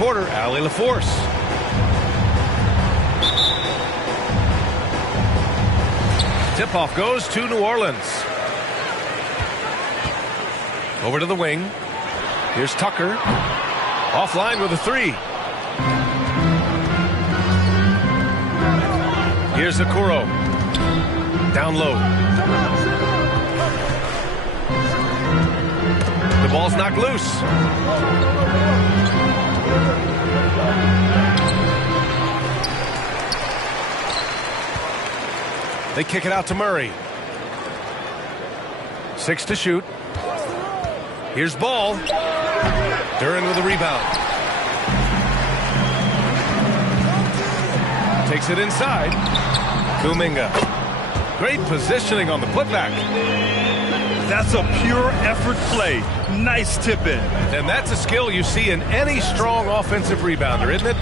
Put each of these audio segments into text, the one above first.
quarter, Allie LaForce. Tip-off goes to New Orleans. Over to the wing. Here's Tucker. Offline with a three. Here's Okoro. Down low. The ball's knocked loose. They kick it out to Murray. 6 to shoot. Here's Ball. Duren with a rebound. Takes it inside. Kuminga. Great positioning on the putback. That's a pure effort play. Nice tip in. And that's a skill you see in any strong offensive rebounder, isn't it?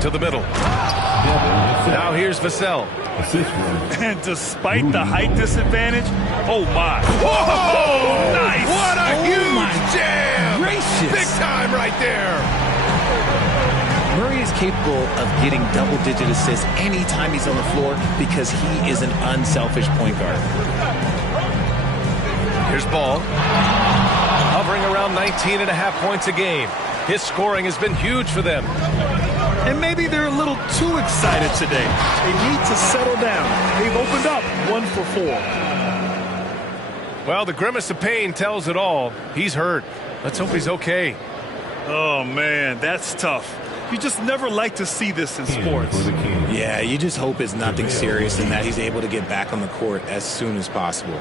To the middle. Now here's Vassell. And despite the height disadvantage, oh my. Whoa! Nice. What a huge jam! Gracious. Big time right there. Murray is capable of getting double-digit assists anytime he's on the floor because he is an unselfish point guard. Here's Ball. Hovering around 19.5 points a game. His scoring has been huge for them. And maybe they're a little too excited today. They need to settle down. They've opened up 1 for 4. Well, the grimace of pain tells it all. He's hurt. Let's hope he's okay. Oh, man, that's tough. You just never like to see this in sports. Yeah, you just hope it's nothing serious and that he's able to get back on the court as soon as possible.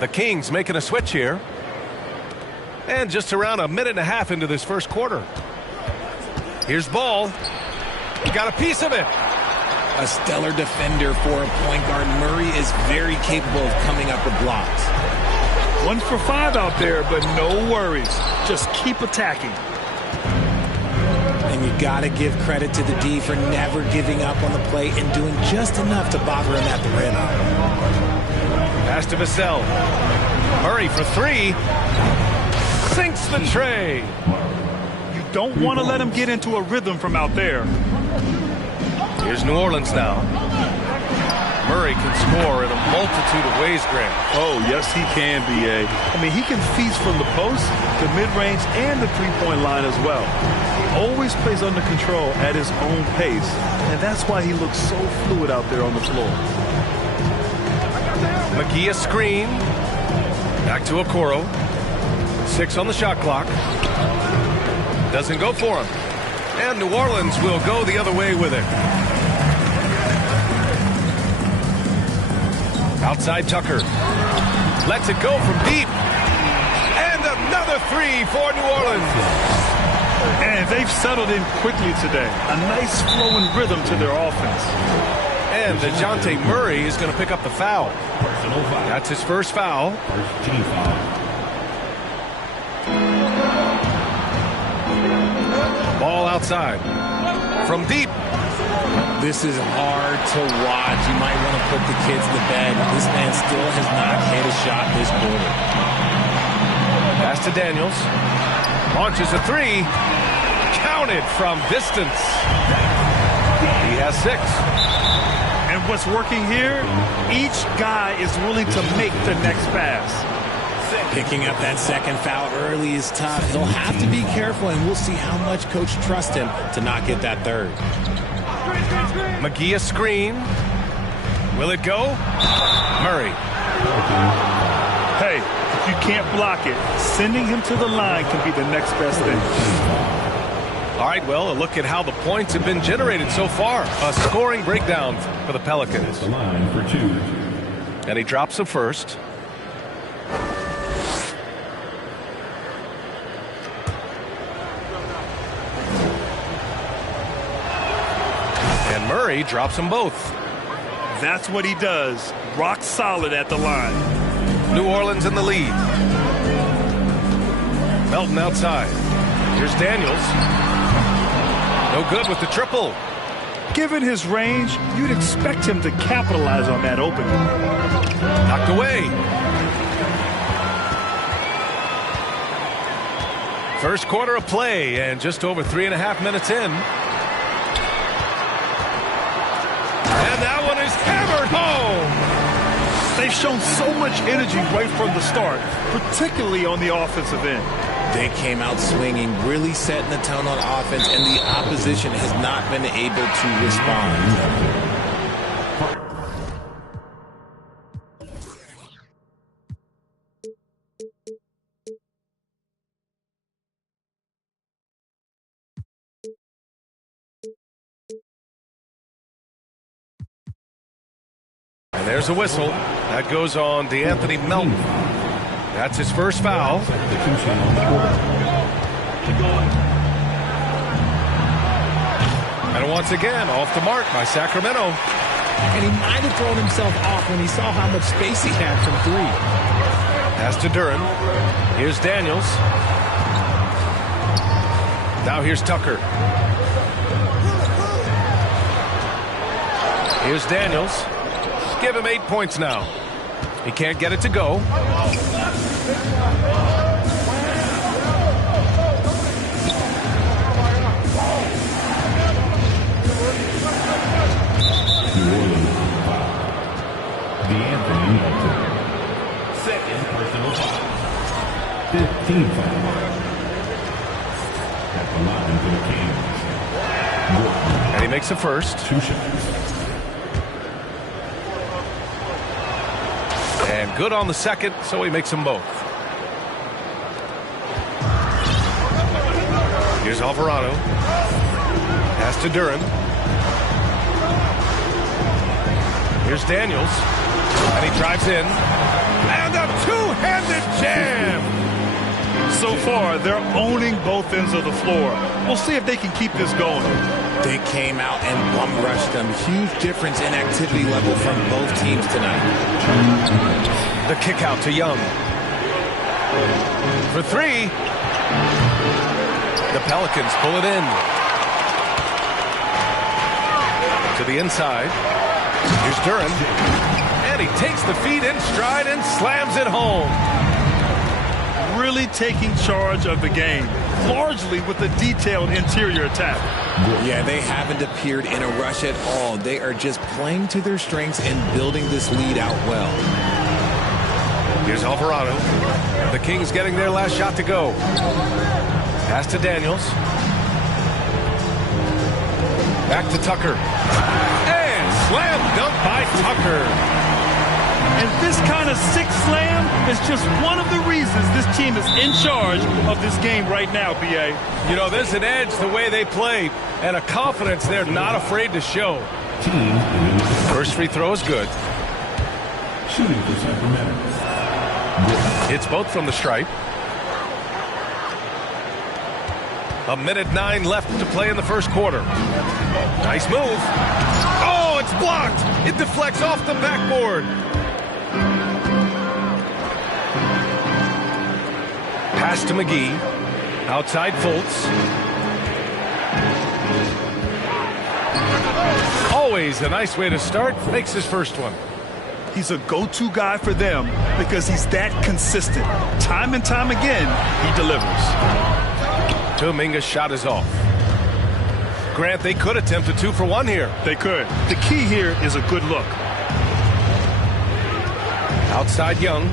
The Kings making a switch here. And just around a minute and a half into this first quarter. Here's Ball. He got a piece of it. A stellar defender for a point guard. Murray is very capable of coming up with blocks. 1 for 5 out there, but no worries. Just keep attacking. And you got to give credit to the D for never giving up on the play and doing just enough to bother him at the rim. Pass to Vassell. Murray for 3. Sinks the tray. You don't want to let him get into a rhythm from out there. Here's New Orleans now. Murray can score in a multitude of ways, Grant. Oh, yes, he can, B.A. I mean, he can feast from the post, the mid-range, and the three-point line as well. He always plays under control at his own pace, and that's why he looks so fluid out there on the floor. McGee a screen. Back to Okoro. 6 on the shot clock. Doesn't go for him. And New Orleans will go the other way with it. Outside Tucker. Lets it go from deep. And another 3 for New Orleans. And they've settled in quickly today. A nice flowing rhythm to their offense. And DeJounte Murray is going to pick up the foul. That's his first foul. Team foul. Ball outside. From deep. This is hard to watch. You might want to put the kids to bed. This man still has not hit a shot this quarter. Pass to Daniels. Launches a 3. Counted from distance. He has 6. And what's working here, each guy is willing to make the next pass. Picking up that second foul early is tough. He'll have to be careful, and we'll see how much coach trusts him to not get that third. McGee a screen. Will it go? Murray. Hey, if you can't block it, sending him to the line can be the next best thing. All right, well, a look at how the points have been generated so far. A scoring breakdown for the Pelicans. The line for 2. And he drops the first. And Murray drops them both. That's what he does. Rock solid at the line. New Orleans in the lead. Melton outside. Here's Daniels. No good with the triple. Given his range, you'd expect him to capitalize on that opening. Knocked away. First quarter of play and just over 3.5 minutes in. And that one is hammered home. They've shown so much energy right from the start, particularly on the offensive end. They came out swinging, really setting the tone on offense, and the opposition has not been able to respond. And there's a whistle. That goes on DeAnthony Melton. That's his first foul. And once again, off the mark by Sacramento. And he might have thrown himself off when he saw how much space he had from three. Pass to Duren. Here's Daniels. Now here's Tucker. Here's Daniels. Give him 8 points now. He can't get it to go. DeAnthony Melton. Second personal foul. 15 foul. At the line for the Kings. And he makes the first. 2 shots. And good on the second, so he makes them both. Here's Alvarado. Pass to Duren. Here's Daniels. And he drives in. And a two-handed jam! So far, they're owning both ends of the floor. We'll see if they can keep this going. They came out and bum rushed them. Huge difference in activity level from both teams tonight. The kick out to Young. For three. The Pelicans pull it in. To the inside. Here's Duren. And he takes the feed in stride and slams it home. Really taking charge of the game, largely with a detailed interior attack. Yeah, they haven't appeared in a rush at all. They are just playing to their strengths and building this lead out well. Here's Alvarado. The Kings getting their last shot to go. Pass to Daniels. Back to Tucker. And slam dunk by Tucker. And this kind of sick slam is just one of the reasons this team is in charge of this game right now, B.A. You know, there's an edge the way they play and a confidence they're not afraid to show. First free throw is good. Shooting for Sacramento. It's both from the stripe. 1:09 left to play in the first quarter. Nice move. Oh, it's blocked. It deflects off the backboard. Pass to McGee. Outside Fultz. Always a nice way to start. Makes his first one. He's a go-to guy for them because he's that consistent. Time and time again, he delivers. Kuminga's shot is off. Grant, they could attempt a 2 for 1 here. They could. The key here is a good look. Outside Young.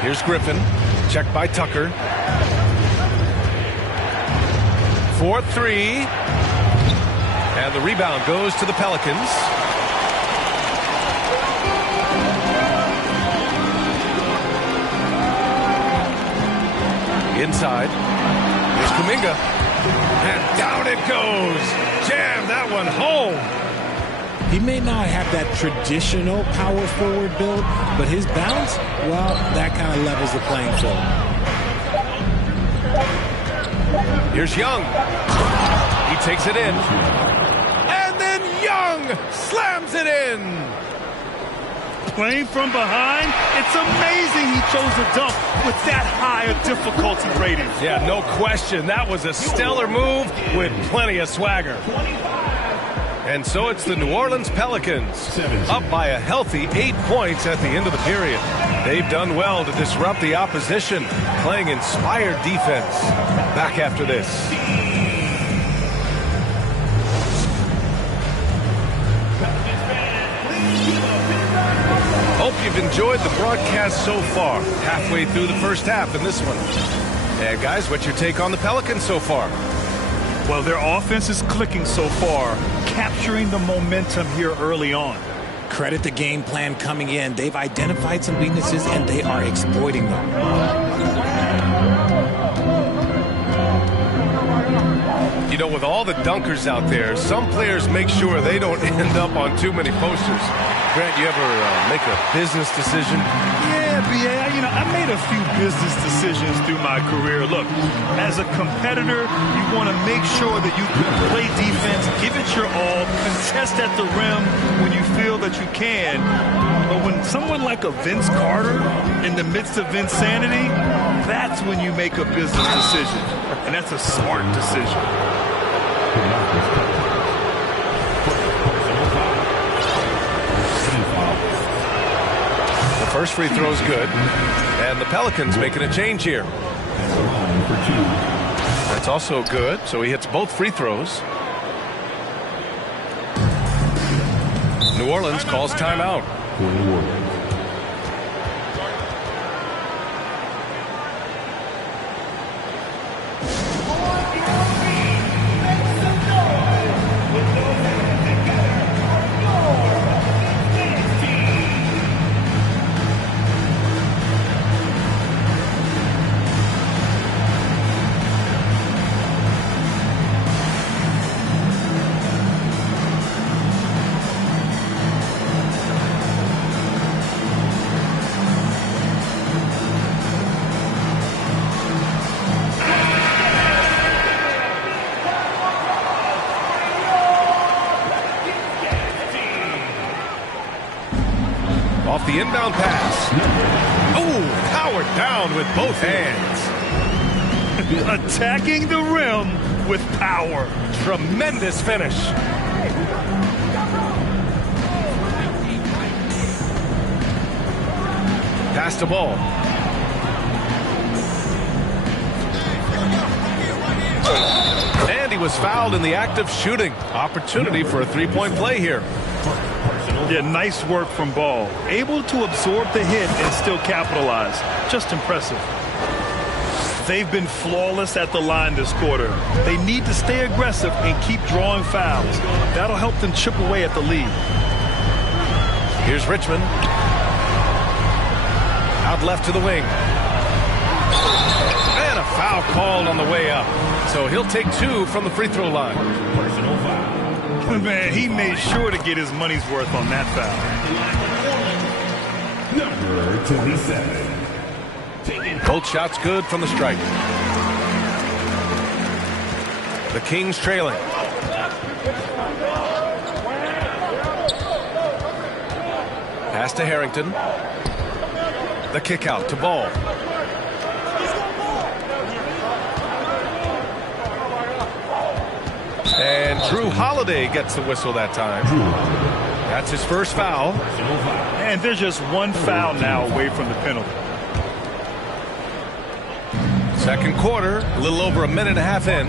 Here's Griffin. Checked by Tucker. 4-3. And the rebound goes to the Pelicans. Inside. Here's Kuminga. And down it goes. Jam that one home. He may not have that traditional power forward build, but his bounce, well, that kind of levels the playing field. Here's Young. He takes it in. And then Young slams it in. Playing from behind, it's amazing he chose a dunk with that high a difficulty rating. Yeah, no question. That was a stellar move with plenty of swagger. And so it's the New Orleans Pelicans up by a healthy 8 points at the end of the period. They've done well to disrupt the opposition, playing inspired defense. Back after this. Hope you've enjoyed the broadcast so far. Halfway through the first half in this one. And guys, what's your take on the Pelicans so far? Well, their offense is clicking so far, capturing the momentum here early on. Credit the game plan coming in. They've identified some weaknesses, and they are exploiting them. You know, with all the dunkers out there, some players make sure they don't end up on too many posters. Grant, you ever make a business decision? Yeah, B.A., I made a few business decisions through my career. Look, as a competitor, you want to make sure that you play defense, give it your all, contest at the rim when you feel that you can. But when someone like a Vince Carter in the midst of insanity, that's when you make a business decision. And that's a smart decision. The first free throw is good. And the Pelicans making a change here. That's also good. So he hits both free throws. New Orleans calls timeout. For New Orleans. Off the inbound pass. Oh, powered down with both hands. Attacking the rim with power. Tremendous finish. Pass the ball. And he was fouled in the act of shooting. Opportunity for a three-point play here. Yeah, nice work from Ball. Able to absorb the hit and still capitalize. Just impressive. They've been flawless at the line this quarter. They need to stay aggressive and keep drawing fouls. That'll help them chip away at the lead. Here's Richmond. Out left to the wing. And a foul called on the way up. So he'll take two from the free throw line. Personal foul. Man, he made sure to get his money's worth on that foul. Number 27. Both shots good from the stripe. The Kings trailing. Pass to Harrington. The kick out to Ball. And Drew Holiday gets the whistle that time. That's his first foul. And there's just one foul now away from the penalty. Second quarter, a little over a minute and a half in.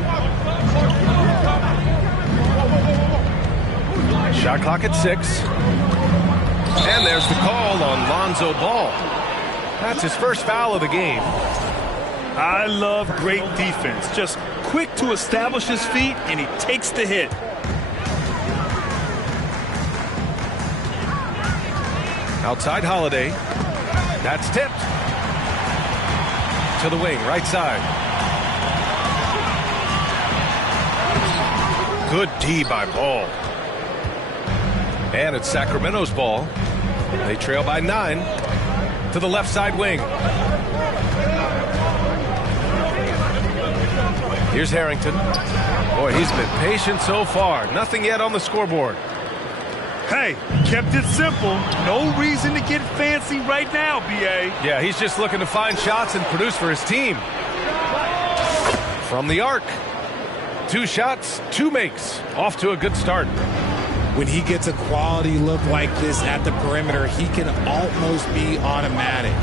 Shot clock at 6. And there's the call on Lonzo Ball. That's his first foul of the game. I love great defense. Just quick to establish his feet, and he takes the hit. Outside Holiday. That's tipped. To the wing, right side. Good D by Ball. And it's Sacramento's ball. They trail by 9. To the left side wing. Here's Harrington. Boy, he's been patient so far. Nothing yet on the scoreboard. Hey, kept it simple. No reason to get fancy right now, B.A. Yeah, he's just looking to find shots and produce for his team. From the arc. 2 shots, 2 makes. Off to a good start. When he gets a quality look like this at the perimeter, he can almost be automatic.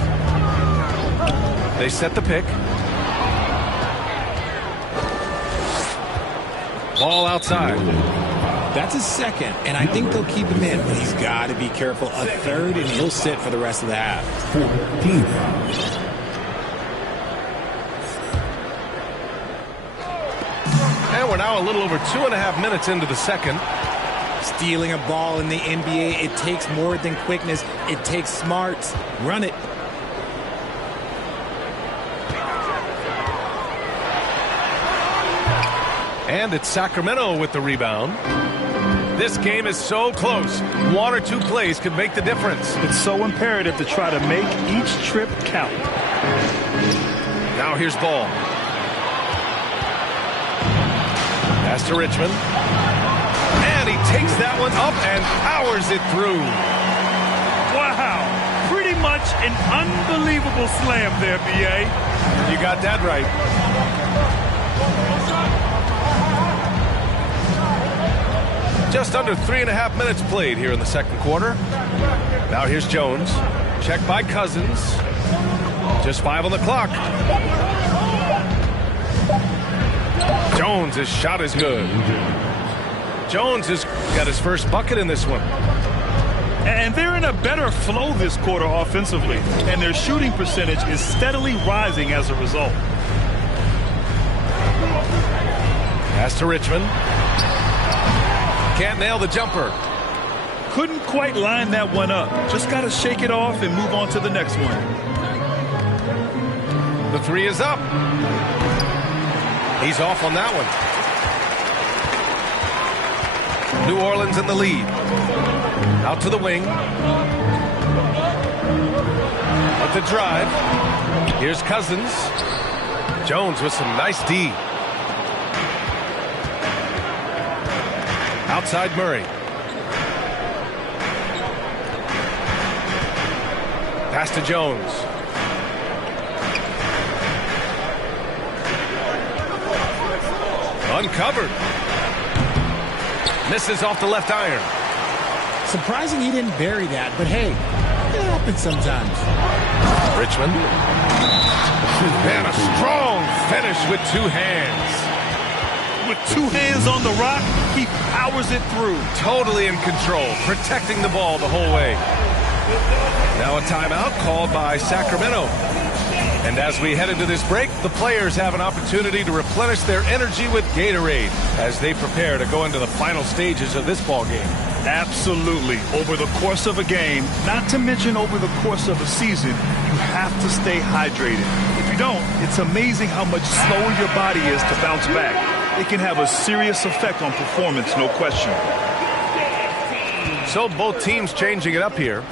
They set the pick. Ball outside. That's his second, and I think they'll keep him in, but he's got to be careful. A third, and he'll sit for the rest of the half. 14. And we're now a little over 2.5 minutes into the second. Stealing a ball in the NBA, it takes more than quickness. It takes smarts. Run it. And it's Sacramento with the rebound. This game is so close. One or two plays could make the difference. It's so imperative to try to make each trip count. Now here's Ball. Pass to Richmond. And he takes that one up and powers it through. Wow. Pretty much an unbelievable slam there, B.A. You got that right. Just under 3.5 minutes played here in the second quarter. Now here's Jones. Checked by Cousins. Just 5 on the clock. Jones' shot is good. Jones has got his first bucket in this one. And they're in a better flow this quarter offensively. And their shooting percentage is steadily rising as a result. Pass to Richmond. Can't nail the jumper. Couldn't quite line that one up. Just got to shake it off and move on to the next one. The three is up. He's off on that one. New Orleans in the lead. Out to the wing. With the drive. Here's Cousins. Jones with some nice D. Outside Murray. Pass to Jones. Uncovered. Misses off the left iron. Surprising he didn't bury that, but hey, it happens sometimes. Richmond. And a strong finish with two hands. With two hands on the rock, he powers it through. Totally in control, protecting the ball the whole way. Now a timeout called by Sacramento. And as we head into this break, the players have an opportunity to replenish their energy with Gatorade as they prepare to go into the final stages of this ball game. Absolutely. Over the course of a game, not to mention over the course of a season, you have to stay hydrated. If you don't, it's amazing how much slower your body is to bounce back. It can have a serious effect on performance, no question. So both teams changing it up here.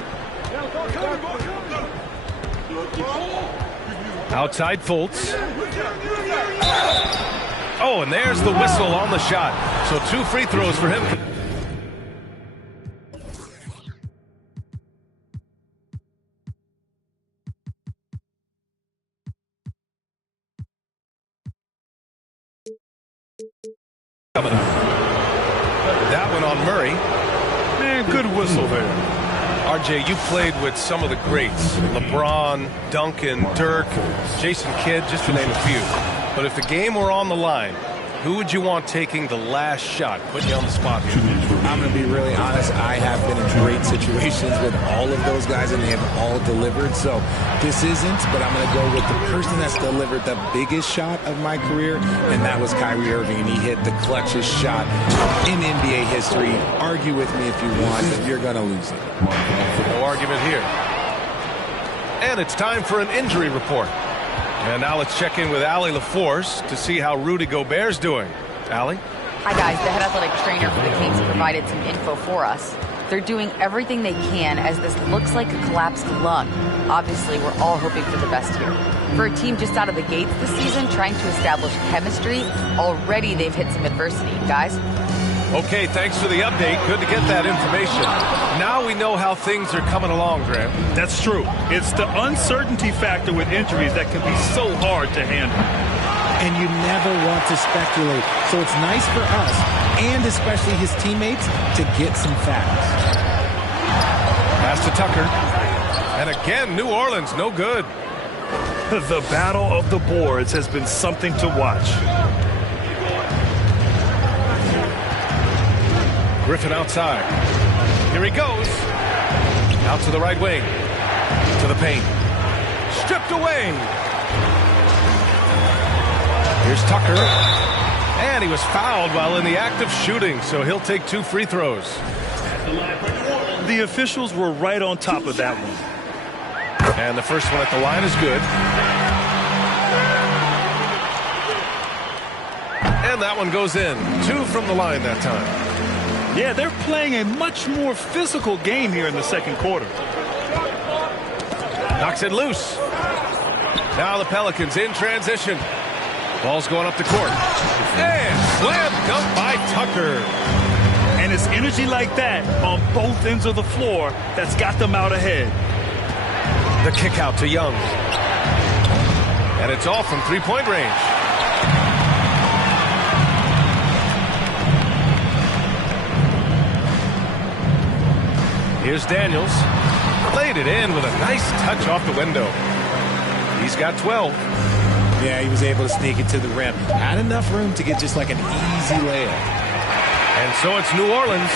Outside Fultz. Oh, and there's the whistle on the shot. So 2 free throws for him. Coming up. That one on Murray. Man, good whistle there. RJ, you played with some of the greats. LeBron, Duncan, Dirk, Jason Kidd, just to name a few. But if the game were on the line, who would you want taking the last shot? Put you on the spot here. I'm going to be really honest. I have been in great situations with all of those guys, and they have all delivered. So this isn't, but I'm going to go with the person that's delivered the biggest shot of my career, and that was Kyrie Irving, and he hit the clutchest shot in NBA history. Argue with me if you want, but you're going to lose it. No argument here. And it's time for an injury report. And now let's check in with Allie LaForce to see how Rudy Gobert's doing. Allie? Hi, guys. The head athletic trainer for the Kings provided some info for us. They're doing everything they can as this looks like a collapsed lung. Obviously, we're all hoping for the best here. For a team just out of the gates this season trying to establish chemistry, already they've hit some adversity. Guys? Okay, thanks for the update. Good to get that information. Now we know how things are coming along, Graham. That's true. It's the uncertainty factor with injuries that can be so hard to handle. and you never want to speculate. So it's nice for us, and especially his teammates, to get some facts. Pass to Tucker. And again, New Orleans, no good. The battle of the boards has been something to watch. Griffin outside. Here he goes. Out to the right wing. To the paint. Stripped away. Here's Tucker. And he was fouled while in the act of shooting, so he'll take 2 free throws. The officials were right on top of that one. And the first one at the line is good. And that one goes in. 2 from the line that time. Yeah, they're playing a much more physical game here in the second quarter. Knocks it loose. Now the Pelicans in transition. Ball's going up the court. And slam dunk by Tucker. And it's energy like that on both ends of the floor that's got them out ahead. The kick out to Young. And it's all from 3-point range. Here's Daniels. Laid it in with a nice touch off the window. He's got 12. Yeah, he was able to sneak it to the rim. Had enough room to get just like an easy layup. And so it's New Orleans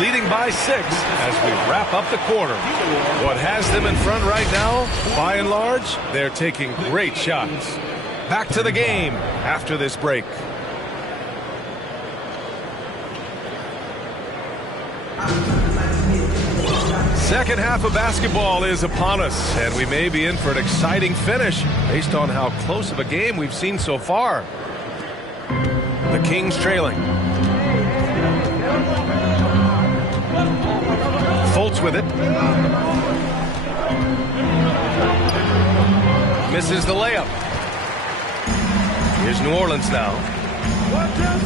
leading by 6 as we wrap up the quarter. What has them in front right now, by and large, they're taking great shots. Back to the game after this break. Second half of basketball is upon us, and we may be in for an exciting finish based on how close of a game we've seen so far. The Kings trailing. Fultz with it. Misses the layup. Here's New Orleans now.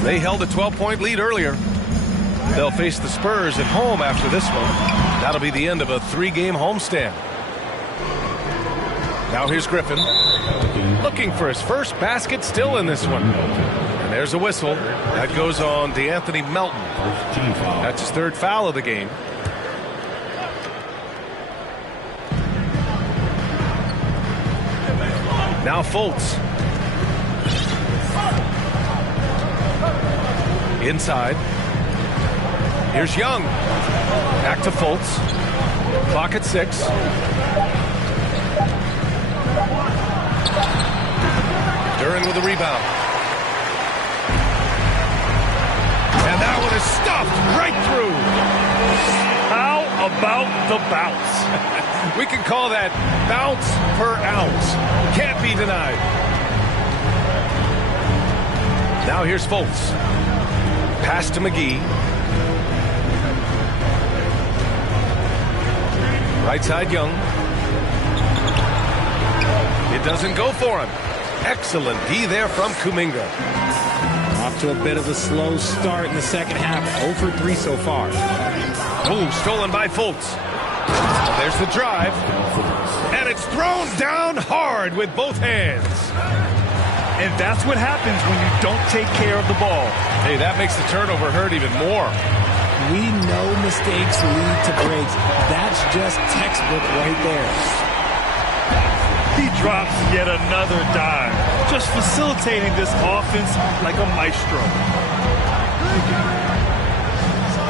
They held a 12-point lead earlier. They'll face the Spurs at home after this one. That'll be the end of a 3-game homestand. Now here's Griffin. Looking for his first basket still in this one. And there's a whistle. That goes on DeAnthony Melton. That's his 3rd foul of the game. Now Fultz. Inside. Here's Young. Back to Fultz. Clock at 6. Duren with the rebound. And that one is stuffed right through. How about the bounce? We can call that bounce per ounce. Can't be denied. Now here's Fultz. Pass to McGee. Right side Young. It doesn't go for him. Excellent D there from Kuminga. Off to a bit of a slow start in the second half. 0 for 3 so far. Oh, stolen by Fultz. There's the drive. And it's thrown down hard with both hands. And that's what happens when you don't take care of the ball. Hey, that makes the turnover hurt even more. We know mistakes lead to breaks. That's just textbook right there. He drops yet another dime, just facilitating this offense like a maestro.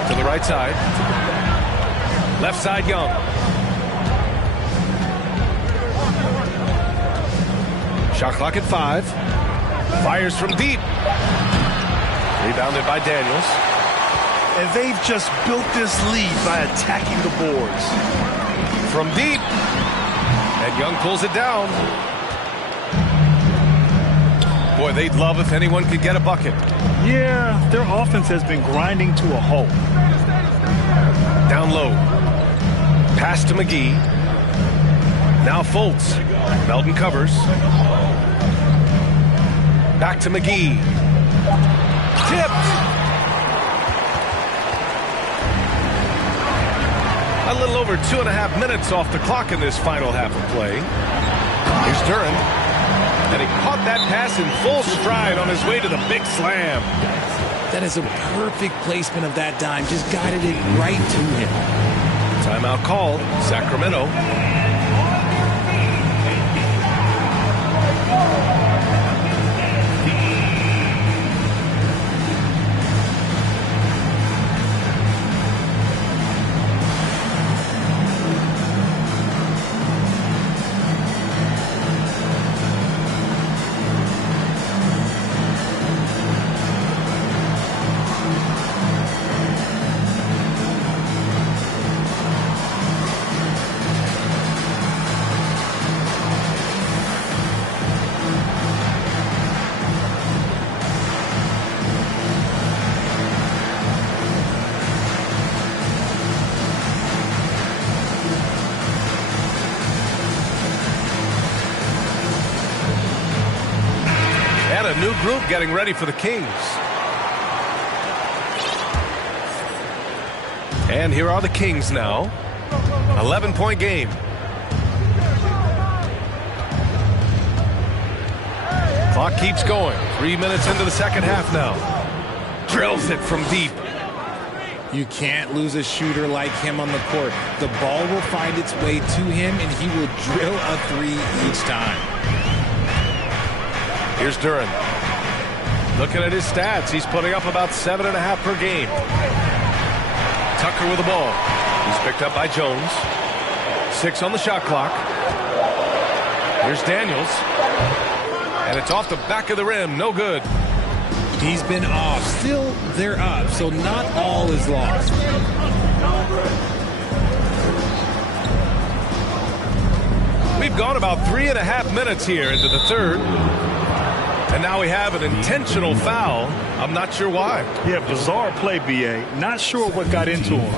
To the right side. Left side Young. Shot clock at 5. Fires from deep. Rebounded by Daniels. And they've just built this lead by attacking the boards. From deep. And Young pulls it down. Boy, they'd love if anyone could get a bucket. Yeah, their offense has been grinding to a halt. Down low. Pass to McGee. Now Fultz. Melton covers. Back to McGee. Tipped. A little over 2.5 minutes off the clock in this final half of play. Here's Duren. And he caught that pass in full stride on his way to the big slam. That is a perfect placement of that dime. Just guided it right to him. Timeout called. Sacramento. A new group getting ready for the Kings. And here are the Kings now. 11-point game. Clock keeps going. 3 minutes into the second half now. Drills it from deep. You can't lose a shooter like him on the court. The ball will find its way to him, and he will drill a three each time. Here's Duren. Looking at his stats, he's putting up about 7.5 per game. Tucker with the ball. He's picked up by Jones. 6 on the shot clock. Here's Daniels. And it's off the back of the rim. No good. He's been off. Still, they're up, so not all is lost. We've gone about 3.5 minutes here into the third. And now we have an intentional foul. I'm not sure why. Yeah, bizarre play, B.A. Not sure what got into him.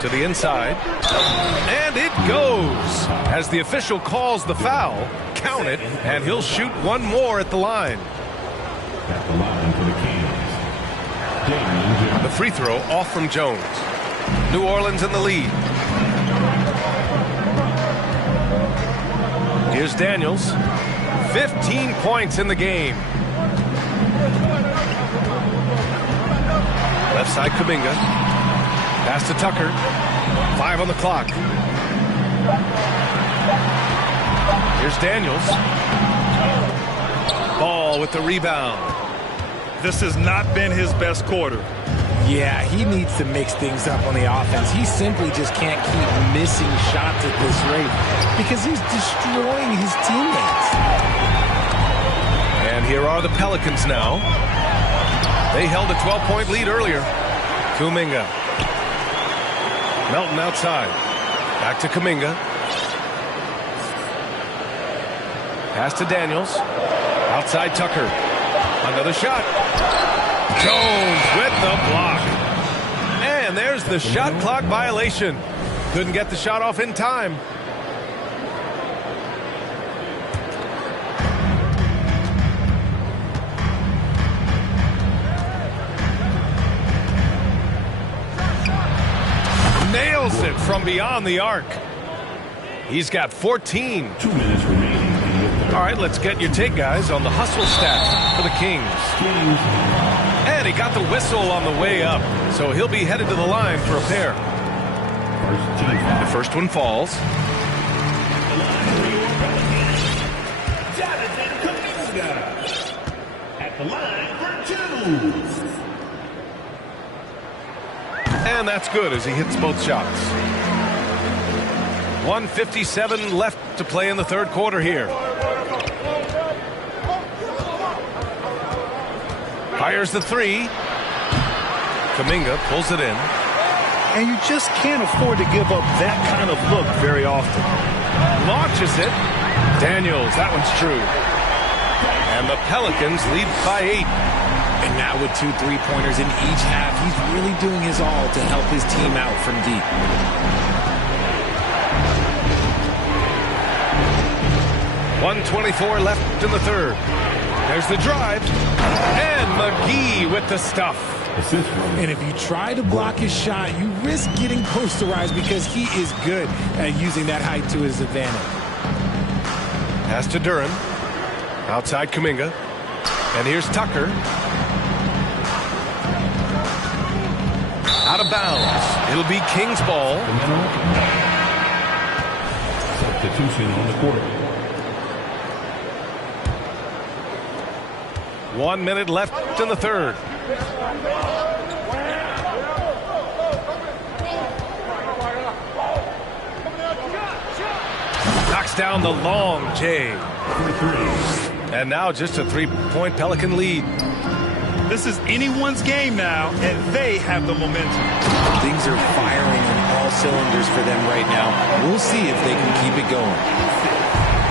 To the inside. And it goes. As the official calls the foul, count it, and he'll shoot one more at the line. At the line for the Kings. The free throw off from Jones. New Orleans in the lead. Here's Daniels. 15 points in the game. Left side Kuminga. Pass to Tucker. 5 on the clock. Here's Daniels. Ball with the rebound. This has not been his best quarter. Yeah, he needs to mix things up on the offense. He simply just can't keep missing shots at this rate because he's destroying his teammates. And here are the Pelicans now. They held a 12-point lead earlier. Kuminga. Melton outside. Back to Kuminga. Pass to Daniels. Outside Tucker. Another shot. Jones with the block. And there's the shot clock violation. Couldn't get the shot off in time. Nails it from beyond the arc. He's got 14. 2 minutes remaining. All right, let's get your take, guys, on the hustle stats for the Kings. And he got the whistle on the way up, so he'll be headed to the line for a pair. The first one falls. Jonathan Kuminga at the line for 2. And that's good as he hits both shots. 1:57 left to play in the third quarter here. Fires the three. Kuminga pulls it in. And you just can't afford to give up that kind of look very often. Launches it. Daniels, that one's true. And the Pelicans lead by 8. And now with 2 3-pointers in each half, he's really doing his all to help his team out from deep. .124 left in the third. There's the drive. And McGee with the stuff. Assist run. And if you try to block his shot, you risk getting posterized because he is good at using that height to his advantage. Pass to Duran. Outside Kuminga. And here's Tucker. Out of bounds. It'll be Kings ball. Substitution on the court. 1 minute left in the third. Knocks down the long J. And now just a three-point Pelican lead. This is anyone's game now, and they have the momentum. Things are firing on all cylinders for them right now. We'll see if they can keep it going.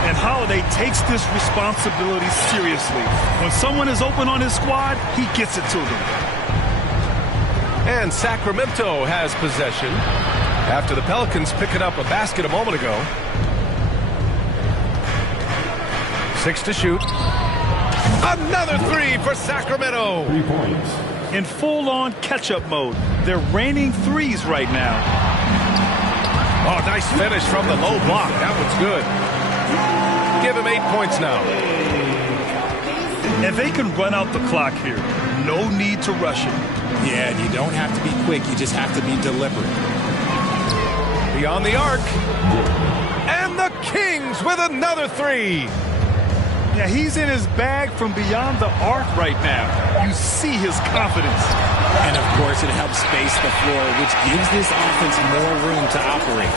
And Holiday takes this responsibility seriously. When someone is open on his squad, he gets it to them. And Sacramento has possession after the Pelicans picking up a basket a moment ago. 6 to shoot. Another three for Sacramento. 3 points. In full-on catch-up mode, they're raining threes right now. Oh, nice finish from the low block. That one's good. Give him 8 points now. And they can run out the clock here. No need to rush it. Yeah, and you don't have to be quick. You just have to be deliberate. Beyond the arc. And the Kings with another three. Yeah, he's in his bag from beyond the arc right now. You see his confidence. And, of course, it helps space the floor, which gives this offense more room to operate.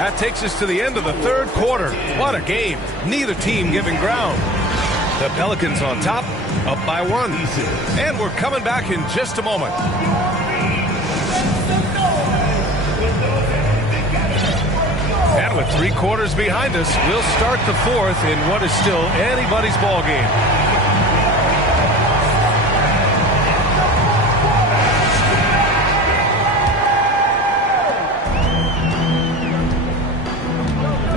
That takes us to the end of the third quarter. What a game. Neither team giving ground. The Pelicans on top, up by 1. And we're coming back in just a moment. And with 3 quarters behind us, we'll start the fourth in what is still anybody's ball game.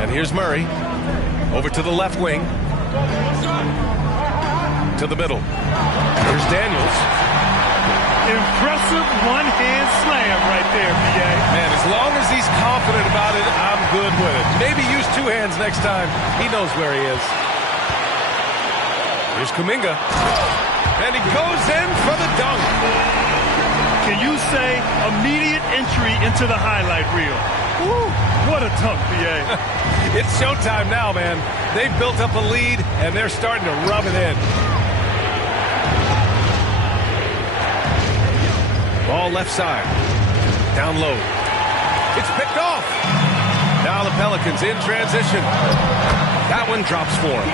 And here's Murray. Over to the left wing. To the middle. Here's Daniels. Impressive one-hand slam right there, B.A. Man, as long as he's confident about it, I'm good with it. Maybe use 2 hands next time. He knows where he is. Here's Kuminga. And he goes in for the dunk. Can you say immediate entry into the highlight reel? Woo, what a dunk, B.A. It's showtime now, man. They've built up a lead, and they're starting to rub it in. Ball left side. Down low. It's picked off. Now the Pelicans in transition. That one drops for him.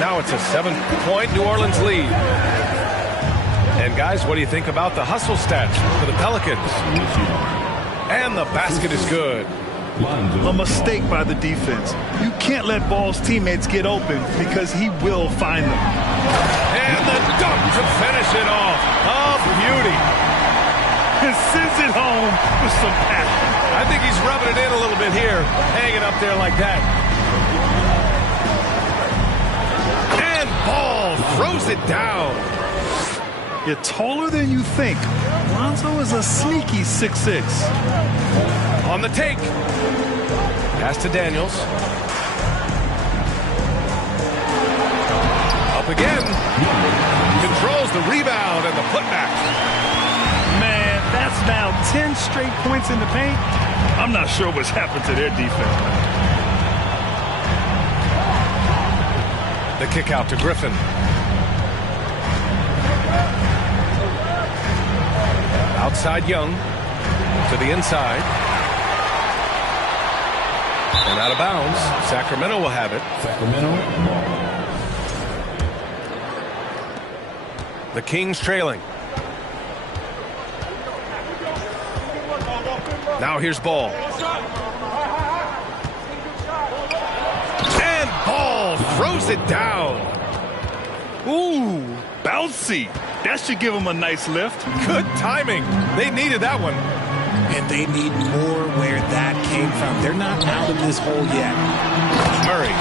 Now it's a 7-point New Orleans lead. And guys, what do you think about the hustle stats for the Pelicans? And the basket is good. A mistake by the defense. You can't let Ball's teammates get open because he will find them. And the dunk to finish it off. Oh, beauty. And sends it home with some passion. I think he's rubbing it in a little bit here, hanging up there like that. And Ball throws it down. You're taller than you think. Lonzo is a sneaky 6'6". On the take. Pass to Daniels. Up again. Controls the rebound and the putback. Man, that's now 10 straight points in the paint. I'm not sure what's happened to their defense. The kick out to Griffin. Outside Young. To the inside. And out of bounds. Sacramento will have it. Sacramento. The Kings trailing. Now here's Ball. And Ball throws it down. Ooh, bouncy. That should give him a nice lift. Good timing. They needed that one. And they need more where that came from. They're not out of this hole yet. Murray.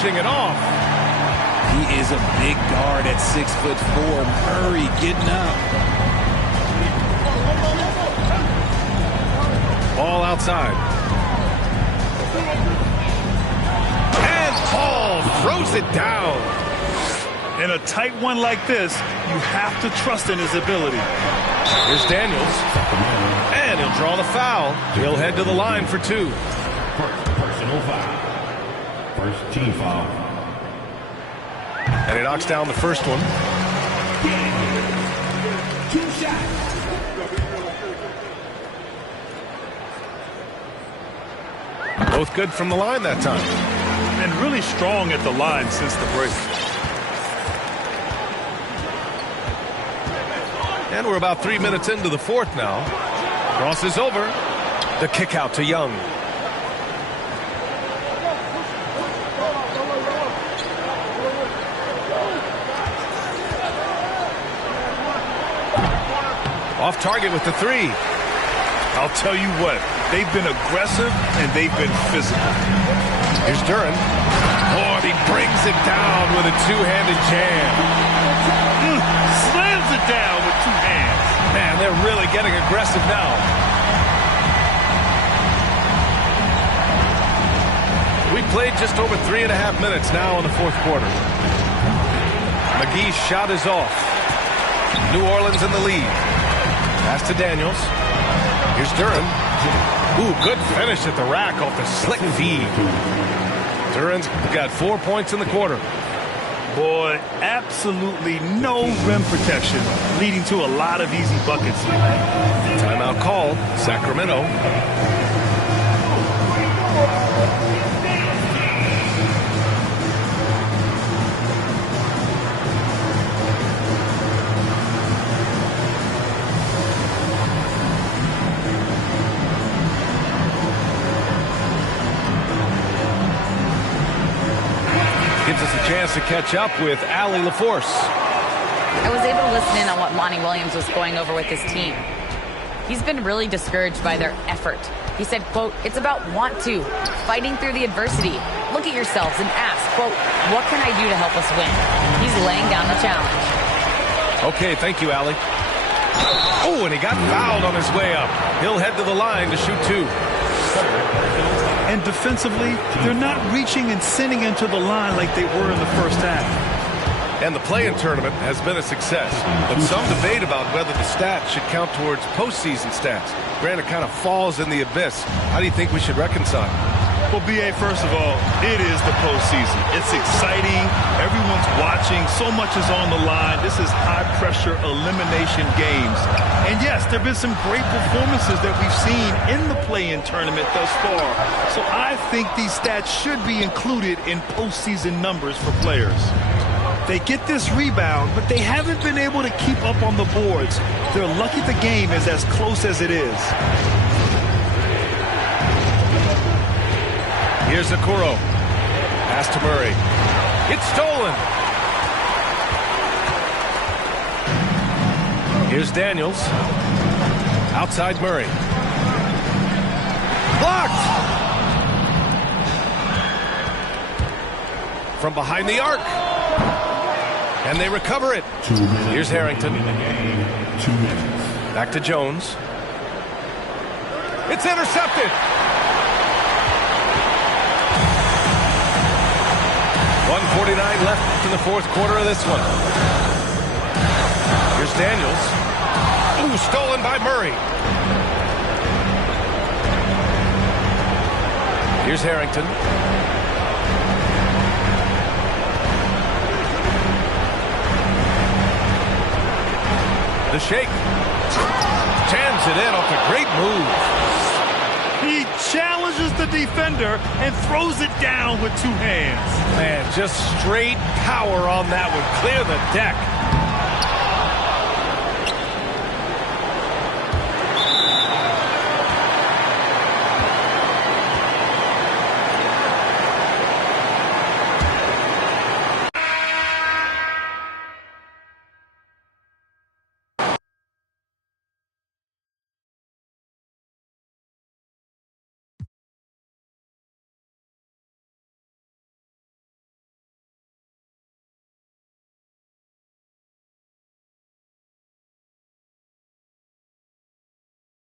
finishing it off. He is a big guard at 6'4". Murray getting up. Ball outside. And Paul throws it down. In a tight one like this, you have to trust in his ability. Here's Daniels. And he'll draw the foul. He'll head to the line for 2. Personal foul. First team foul. And he knocks down the first one. 2 shots. Both good from the line that time. And really strong at the line since the break. And we're about 3 minutes into the fourth now. Crosses over. The kick out to Young. Off target with the 3. I'll tell you what, they've been aggressive and they've been physical. Here's Duren. Oh, and he brings it down with a two-handed jam. Slams it down with 2 hands. Man, they're really getting aggressive now. We played just over 3.5 minutes now in the fourth quarter. McGee's shot is off. New Orleans in the lead. Pass to Daniels. Here's Duren. Ooh, good finish at the rack off the slick feed. Duren's got 4 points in the quarter. Boy, absolutely no rim protection, leading to a lot of easy buckets. Timeout called. Sacramento. Gives us a chance to catch up with Allie LaForce. I was able to listen in on what Monty Williams was going over with his team. He's been really discouraged by their effort. He said, quote, "It's about want to, fighting through the adversity. Look at yourselves and ask, quote, what can I do to help us win?" He's laying down the challenge. Okay, thank you, Allie. Oh, and he got fouled on his way up. He'll head to the line to shoot 2. And defensively, they're not reaching and sending into the line like they were in the first half. And the play-in tournament has been a success, but some debate about whether the stats should count towards postseason stats. Granted, kind of falls in the abyss. How do you think we should reconcile? Well, B.A., first of all, it is the postseason. It's exciting. Everyone's watching. So much is on the line. This is high-pressure elimination games. And, yes, there have been some great performances that we've seen in the play-in tournament thus far. So I think these stats should be included in postseason numbers for players. They get this rebound, but they haven't been able to keep up on the boards. They're lucky the game is as close as it is. Here's Okoro. Pass to Murray. It's stolen. Here's Daniels. Outside Murray. Blocked! From behind the arc. And they recover it. 2 minutes. Here's Harrington. 2 minutes. Back to Jones. It's intercepted. 1:49 left in the fourth quarter of this one. Here's Daniels. Ooh, stolen by Murray. Here's Harrington. The shake. Jams it in off a great move. He challenges the defender and throws it down with 2 hands. Man, just straight power on that one. Clear the deck.